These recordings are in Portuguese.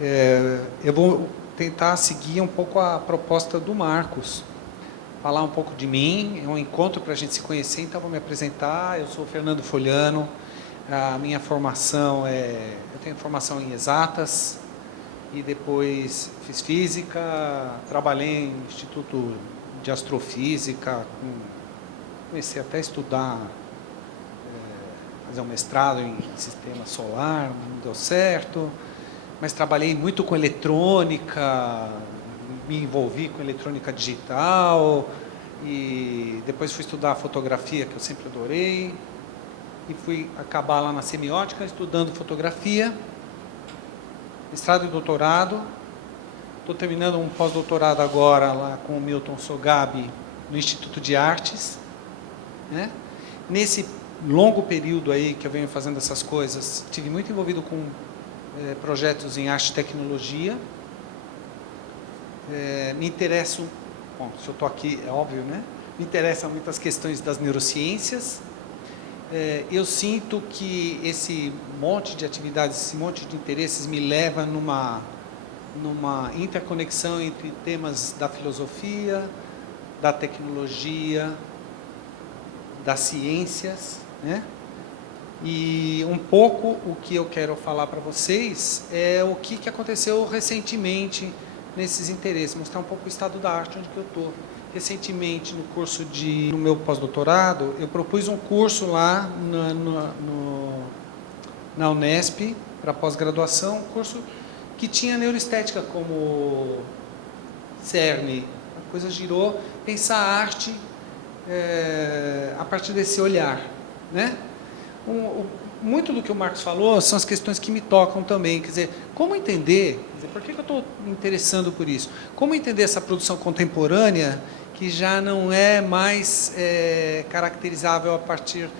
Eu vou tentar seguir um pouco a proposta do Marcos, falar um pouco de mim. É um encontro para a gente se conhecer, então vou me apresentar. Eu sou o Fernando Foliano. A minha formação eu tenho formação em exatas e depois fiz física, trabalhei em Instituto de Astrofísica, comecei até a estudar, fazer um mestrado em sistema solar, não deu certo, mas trabalhei muito com eletrônica, me envolvi com eletrônica digital e depois fui estudar fotografia, que eu sempre adorei, e fui acabar lá na semiótica estudando fotografia, mestrado e doutorado. Estou terminando um pós-doutorado agora lá com o Milton Sogabe no Instituto de Artes, né? Nesse longo período aí que eu venho fazendo essas coisas, estive muito envolvido com projetos em arte e tecnologia. Me interesso, bom, se eu estou aqui é óbvio, né? Me interessam muito as questões das neurociências. Eu sinto que esse monte de atividades, esse monte de interesses me leva numa interconexão entre temas da filosofia, da tecnologia, das ciências, né? E um pouco o que eu quero falar para vocês é o que aconteceu recentemente nesses interesses, mostrar um pouco o estado da arte onde que eu estou. Recentemente, no meu pós-doutorado, eu propus um curso lá na Unesp, para pós-graduação, um curso que tinha neuroestética como cerne. A coisa girou, pensar a arte a partir desse olhar, né? Muito do que o Marcos falou são as questões que me tocam também, quer dizer, como entender, por que eu estou me interessando por isso? Como entender essa produção contemporânea que já não é mais caracterizável a partir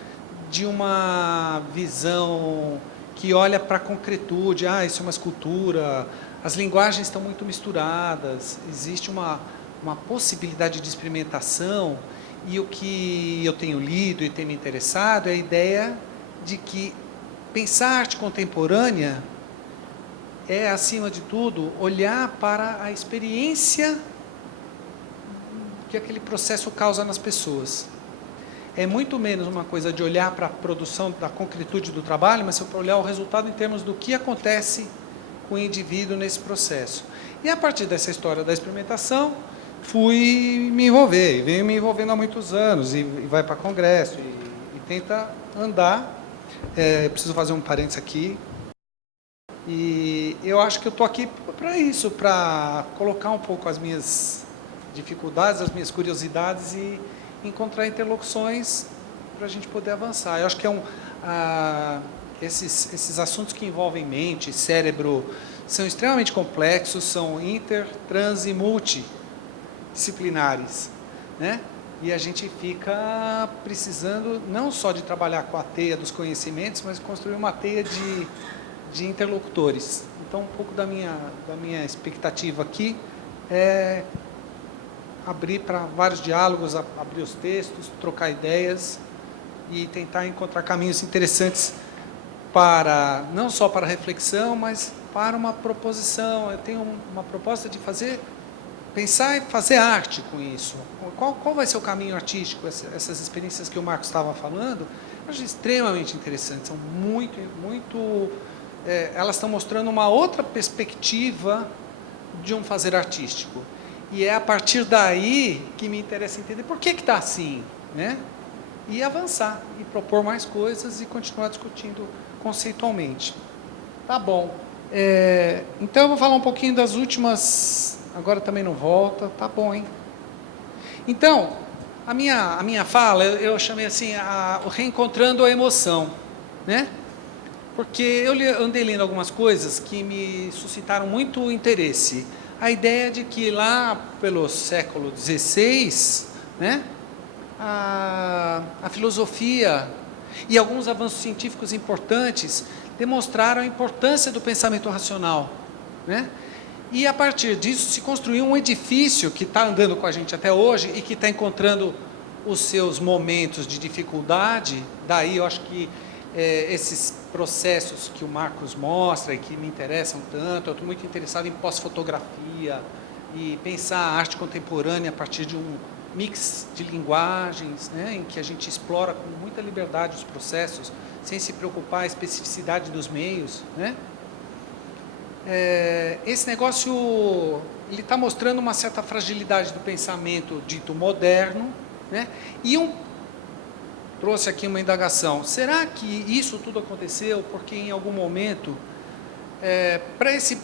de uma visão que olha para a concretude, isso é uma escultura, as linguagens estão muito misturadas, existe uma possibilidade de experimentação, e o que eu tenho lido e tenho me interessado é a ideia de que pensar arte contemporânea é, acima de tudo, olhar para a experiência que aquele processo causa nas pessoas. É muito menos uma coisa de olhar para a produção da concretude do trabalho, mas para olhar o resultado em termos do que acontece com o indivíduo nesse processo. E a partir dessa história da experimentação, fui me envolver, e venho me envolvendo há muitos anos, e vai para congresso, e tenta andar. Preciso fazer um parênteses aqui. E eu acho que eu estou aqui para isso, para colocar um pouco as minhas dificuldades, as minhas curiosidades e encontrar interlocuções para a gente poder avançar. Eu acho que esses assuntos que envolvem mente, cérebro, são extremamente complexos, são inter, trans e multidisciplinares, né? E a gente fica precisando não só de trabalhar com a teia dos conhecimentos, mas construir uma teia de interlocutores. Então, um pouco da minha expectativa aqui é abrir para vários diálogos, abrir os textos, trocar ideias e tentar encontrar caminhos interessantes para, não só para reflexão, mas para uma proposição. Eu tenho uma proposta de pensar e fazer arte com isso. Qual vai ser o caminho artístico? Essas experiências que o Marcos estava falando, eu acho extremamente interessantes, são elas estão mostrando uma outra perspectiva de um fazer artístico. E é a partir daí que me interessa entender por que está assim, né? E avançar, e propor mais coisas e continuar discutindo conceitualmente. Tá bom. Então eu vou falar um pouquinho das últimas... Agora também não volta, tá bom, hein? Então, a minha fala, eu chamei assim, o reencontrando a emoção, né? Porque eu andei lendo algumas coisas que me suscitaram muito interesse. A ideia de que lá pelo século XVI, né, a filosofia e alguns avanços científicos importantes demonstraram a importância do pensamento racional, né? E a partir disso se construiu um edifício que está andando com a gente até hoje e que está encontrando os seus momentos de dificuldade. Daí eu acho que esses processos que o Marcos mostra e que me interessam tanto. Eu estou muito interessado em pós-fotografia e pensar a arte contemporânea a partir de um mix de linguagens, né, em que a gente explora com muita liberdade os processos, sem se preocupar com a especificidade dos meios, né? Esse negócio ele está mostrando uma certa fragilidade do pensamento dito moderno, né? E trouxe aqui uma indagação. Será que isso tudo aconteceu porque em algum momento, para esse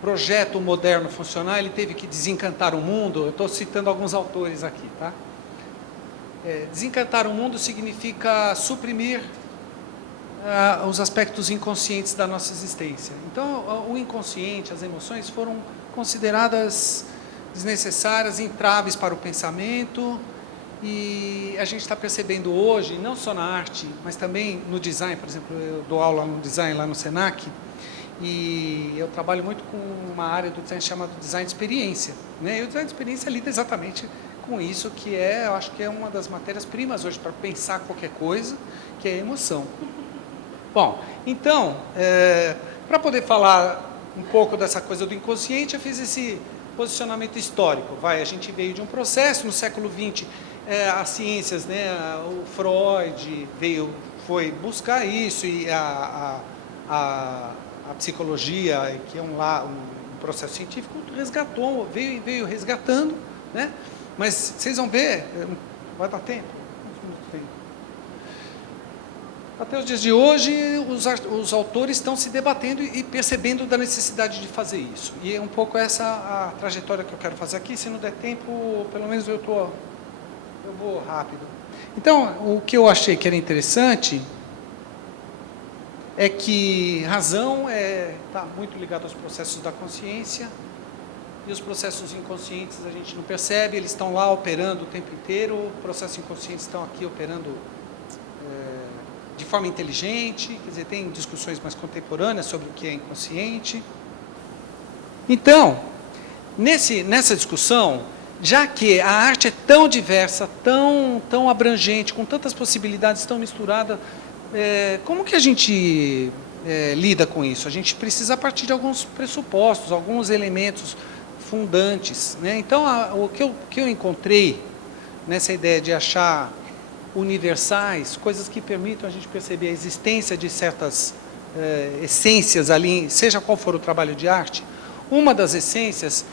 projeto moderno funcionar, ele teve que desencantar o mundo? Eu estou citando alguns autores aqui, tá? Desencantar o mundo significa suprimir os aspectos inconscientes da nossa existência. Então, o inconsciente, as emoções foram consideradas desnecessárias, entraves para o pensamento, e a gente está percebendo hoje, não só na arte, mas também no design. Por exemplo, eu dou aula no design lá no Senac, e eu trabalho muito com uma área do design chamada design de experiência, né? E o design de experiência lida exatamente com isso, que eu acho que é uma das matérias-primas hoje para pensar qualquer coisa, que é a emoção. Bom, então, para poder falar um pouco dessa coisa do inconsciente, eu fiz esse posicionamento histórico. A gente veio de um processo, no século XX, as ciências, né, o Freud foi buscar isso, e a psicologia, que é um processo científico, resgatou, veio resgatando, né? Mas vocês vão ver, vai dar tempo? Até os dias de hoje, os autores estão se debatendo e percebendo da necessidade de fazer isso. E é um pouco essa a trajetória que eu quero fazer aqui. Se não der tempo, pelo menos eu vou rápido. Então, o que eu achei que era interessante é que razão está muito ligada aos processos da consciência, e os processos inconscientes a gente não percebe, eles estão lá operando o tempo inteiro. Os processos inconscientes estão aqui operando de forma inteligente, quer dizer, tem discussões mais contemporâneas sobre o que é inconsciente. Então, nessa discussão, já que a arte é tão diversa, tão abrangente, com tantas possibilidades, tão misturada, como que a gente lida com isso? A gente precisa partir de alguns pressupostos, alguns elementos fundantes, né? Então, o que eu encontrei nessa ideia de achar universais, coisas que permitam a gente perceber a existência de certas essências ali, seja qual for o trabalho de arte. Uma das essências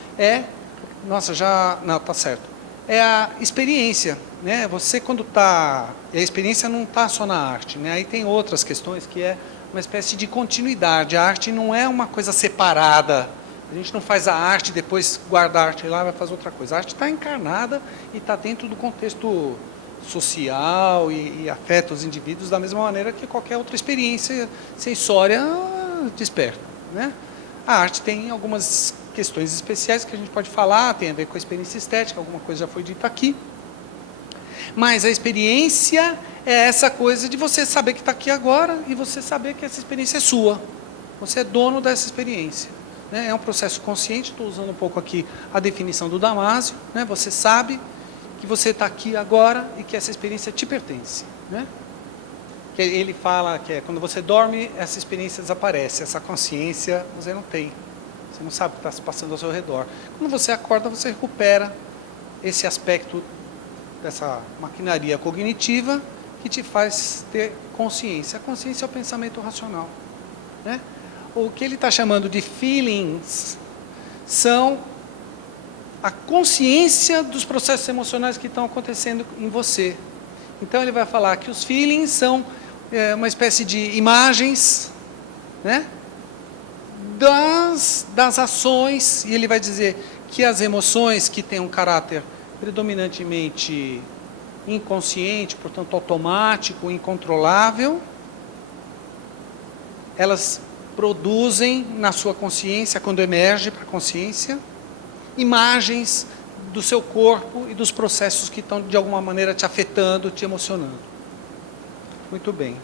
tá certo, é a experiência, né? Você quando a experiência não está só na arte, né? Aí tem outras questões que é uma espécie de continuidade. A arte não é uma coisa separada. A gente não faz a arte e depois guarda a arte lá e vai fazer outra coisa. A arte está encarnada e está dentro do contexto social e afeta os indivíduos da mesma maneira que qualquer outra experiência sensória desperta, né? A arte tem algumas questões especiais que a gente pode falar, tem a ver com a experiência estética, alguma coisa já foi dita aqui, mas a experiência é essa coisa de você saber que está aqui agora e você saber que essa experiência é sua, você é dono dessa experiência, né? É um processo consciente. Estou usando um pouco aqui a definição do Damasio, né? Você sabe que você está aqui agora e que essa experiência te pertence, né? Que ele fala que quando você dorme, essa experiência desaparece, essa consciência você não tem, você não sabe o que está se passando ao seu redor. Quando você acorda, você recupera esse aspecto dessa maquinaria cognitiva que te faz ter consciência. A consciência é o pensamento racional, né? O que ele está chamando de feelings são a consciência dos processos emocionais que estão acontecendo em você. Então ele vai falar que os feelings são uma espécie de imagens, né, das ações, e ele vai dizer que as emoções que têm um caráter predominantemente inconsciente, portanto automático, incontrolável, elas produzem na sua consciência, quando emerge para a consciência, imagens do seu corpo e dos processos que estão de alguma maneira te afetando, te emocionando. Muito bem.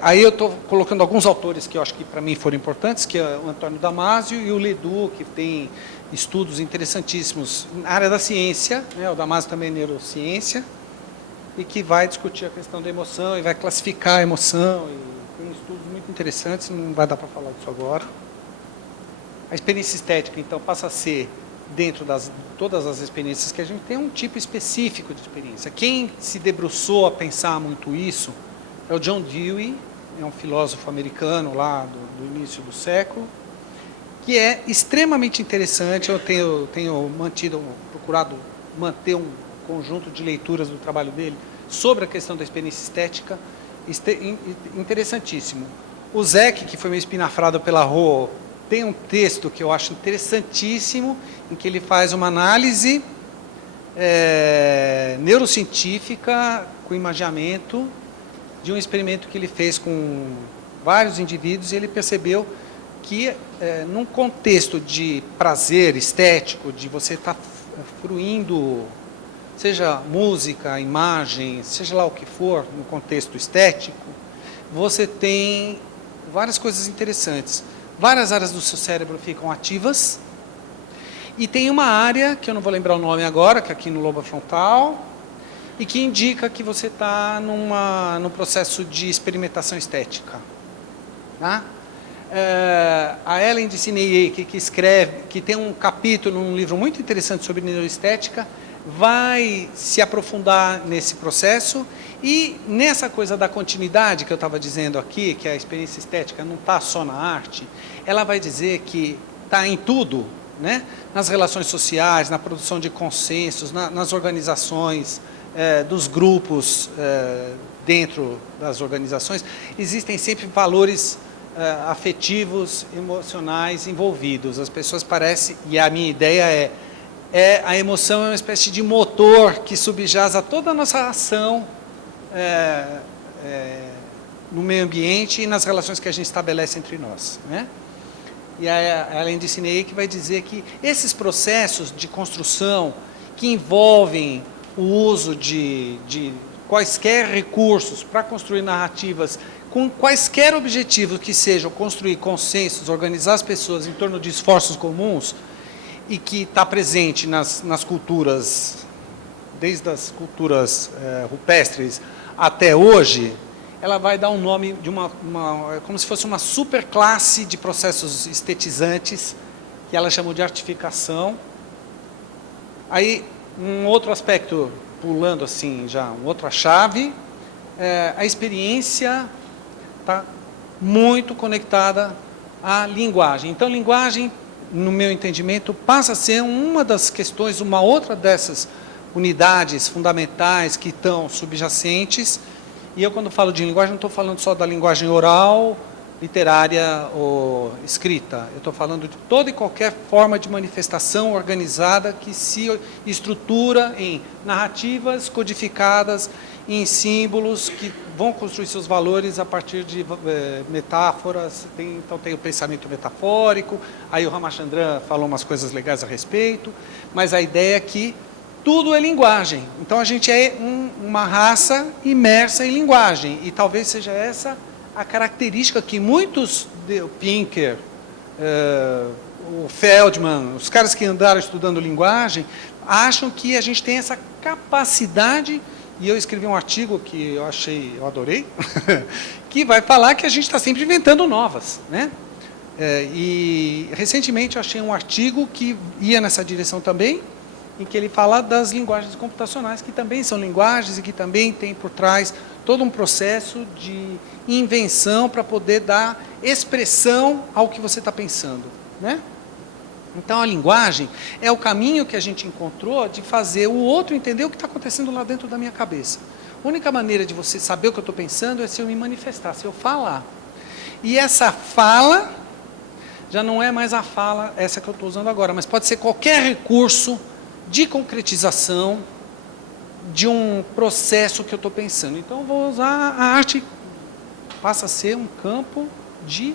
Aí eu estou colocando alguns autores que eu acho que para mim foram importantes, que é o Antônio Damasio e o Ledoux, que tem estudos interessantíssimos na área da ciência, né? O Damasio também é neurociência, e que vai discutir a questão da emoção e vai classificar a emoção. E tem estudos muito interessantes, não vai dar para falar disso agora. A experiência estética, então, passa a ser, dentro de todas as experiências que a gente tem, um tipo específico de experiência. Quem se debruçou a pensar muito isso é o John Dewey, é um filósofo americano lá do início do século, que é extremamente interessante. Eu tenho procurado manter um conjunto de leituras do trabalho dele sobre a questão da experiência estética, interessantíssimo. O Zec, que foi meio espinafrado pela Rô, tem um texto que eu acho interessantíssimo, em que ele faz uma análise neurocientífica com imaginamento de um experimento que ele fez com vários indivíduos, e ele percebeu que, num contexto de prazer estético, de você estar fruindo, seja música, imagem, seja lá o que for, no contexto estético, você tem várias coisas interessantes. Várias áreas do seu cérebro ficam ativas, e tem uma área, que eu não vou lembrar o nome agora, que é aqui no lobo frontal, e que indica que você está num processo de experimentação estética. Tá? A Ellen DeSineyer, que escreve, que tem um capítulo num livro muito interessante sobre neuroestética, vai se aprofundar nesse processo, e nessa coisa da continuidade que eu estava dizendo aqui, que a experiência estética não está só na arte, ela vai dizer que está em tudo, né? Nas relações sociais, na produção de consensos, nas organizações, dos grupos dentro das organizações, existem sempre valores afetivos, emocionais envolvidos. As pessoas parecem, e a minha ideia a emoção é uma espécie de motor que subjaz a toda a nossa ação no meio ambiente e nas relações que a gente estabelece entre nós, né? E além disso, que vai dizer que esses processos de construção que envolvem o uso de quaisquer recursos para construir narrativas com quaisquer objetivos que sejam construir consensos, organizar as pessoas em torno de esforços comuns, e que está presente nas culturas, desde as culturas rupestres até hoje, ela vai dar um nome de como se fosse uma superclasse de processos estetizantes, que ela chamou de artificação. Aí, um outro aspecto, pulando assim já, uma outra chave, a experiência está muito conectada à linguagem. Então, linguagem, no meu entendimento, passa a ser uma das questões, uma outra dessas unidades fundamentais que estão subjacentes. E eu, quando falo de linguagem, não estou falando só da linguagem oral, literária ou escrita. Eu estou falando de toda e qualquer forma de manifestação organizada que se estrutura em narrativas codificadas, em símbolos que vão construir seus valores a partir de metáforas. Então tem o pensamento metafórico, aí o Ramachandran falou umas coisas legais a respeito, mas a ideia é que tudo é linguagem. Então a gente é uma raça imersa em linguagem, e talvez seja essa a característica que muitos, o Pinker, o Feldman, os caras que andaram estudando linguagem, acham que a gente tem essa capacidade. E eu escrevi um artigo que eu adorei, que vai falar que a gente está sempre inventando novas, né? E recentemente eu achei um artigo que ia nessa direção também, em que ele fala das linguagens computacionais, que também são linguagens e que também tem por trás todo um processo de invenção para poder dar expressão ao que você está pensando, né? Então, a linguagem é o caminho que a gente encontrou de fazer o outro entender o que está acontecendo lá dentro da minha cabeça. A única maneira de você saber o que eu estou pensando é se eu me manifestar, se eu falar. E essa fala já não é mais a fala essa que eu estou usando agora, mas pode ser qualquer recurso de concretização de um processo que eu estou pensando. Então, eu vou usar a arte, passa a ser um campo de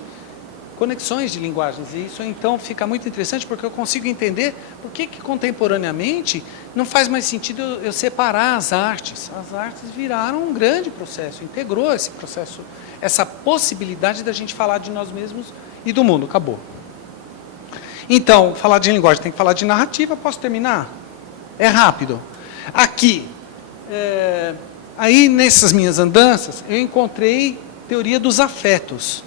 conexões de linguagens, e isso então fica muito interessante, porque eu consigo entender por que contemporaneamente não faz mais sentido eu separar as artes. As artes viraram um grande processo, integrou esse processo, essa possibilidade da gente falar de nós mesmos e do mundo. Acabou. Então, falar de linguagem tem que falar de narrativa. Posso terminar? É rápido. Aqui, aí, nessas minhas andanças, eu encontrei teoria dos afetos.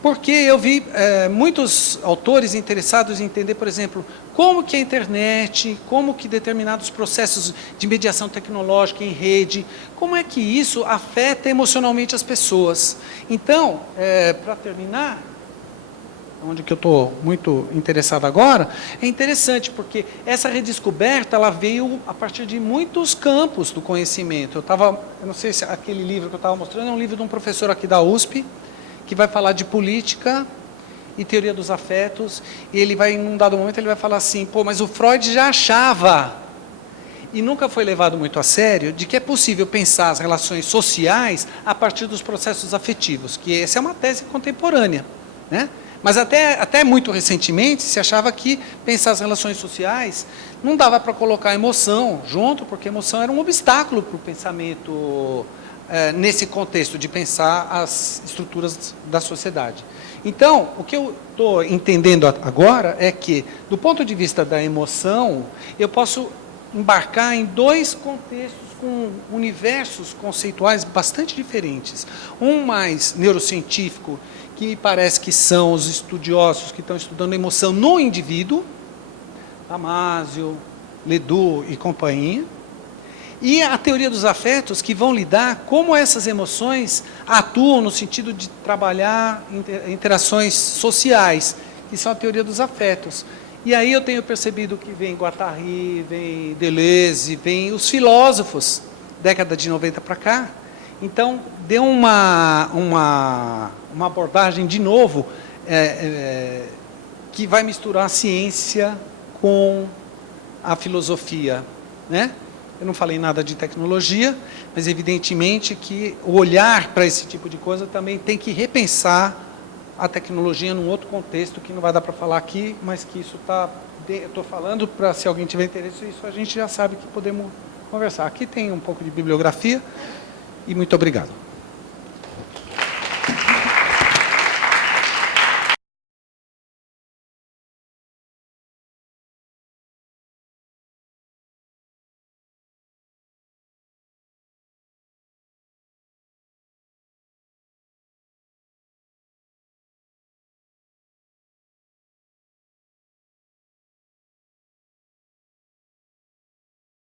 Porque eu vi muitos autores interessados em entender, por exemplo, como que a internet, como que determinados processos de mediação tecnológica em rede, como é que isso afeta emocionalmente as pessoas. Então, para terminar, onde que eu estou muito interessado agora, é interessante, porque essa redescoberta ela veio a partir de muitos campos do conhecimento. Eu não sei se aquele livro que eu estava mostrando é um livro de um professor aqui da USP, que vai falar de política e teoria dos afetos, e ele vai, em um dado momento, ele vai falar assim, pô, mas o Freud já achava, e nunca foi levado muito a sério, de que é possível pensar as relações sociais a partir dos processos afetivos, que essa é uma tese contemporânea, né? Mas até muito recentemente se achava que pensar as relações sociais não dava para colocar emoção junto, porque emoção era um obstáculo para o pensamento nesse contexto de pensar as estruturas da sociedade. Então, o que eu estou entendendo agora é que, do ponto de vista da emoção, eu posso embarcar em dois contextos com universos conceituais bastante diferentes. Um mais neurocientífico, que me parece que são os estudiosos que estão estudando a emoção no indivíduo, Damasio, Ledoux e companhia, e a teoria dos afetos, que vão lidar como essas emoções atuam no sentido de trabalhar interações sociais, que são a teoria dos afetos. E aí eu tenho percebido que vem Guattari, vem Deleuze, vem os filósofos, década de 90 para cá. Então, deu uma abordagem, de novo, que vai misturar a ciência com a filosofia, né? Eu não falei nada de tecnologia, mas evidentemente que o olhar para esse tipo de coisa também tem que repensar a tecnologia num outro contexto, que não vai dar para falar aqui, mas que isso está... Eu estou falando para, se alguém tiver interesse, isso a gente já sabe que podemos conversar. Aqui tem um pouco de bibliografia, e muito obrigado.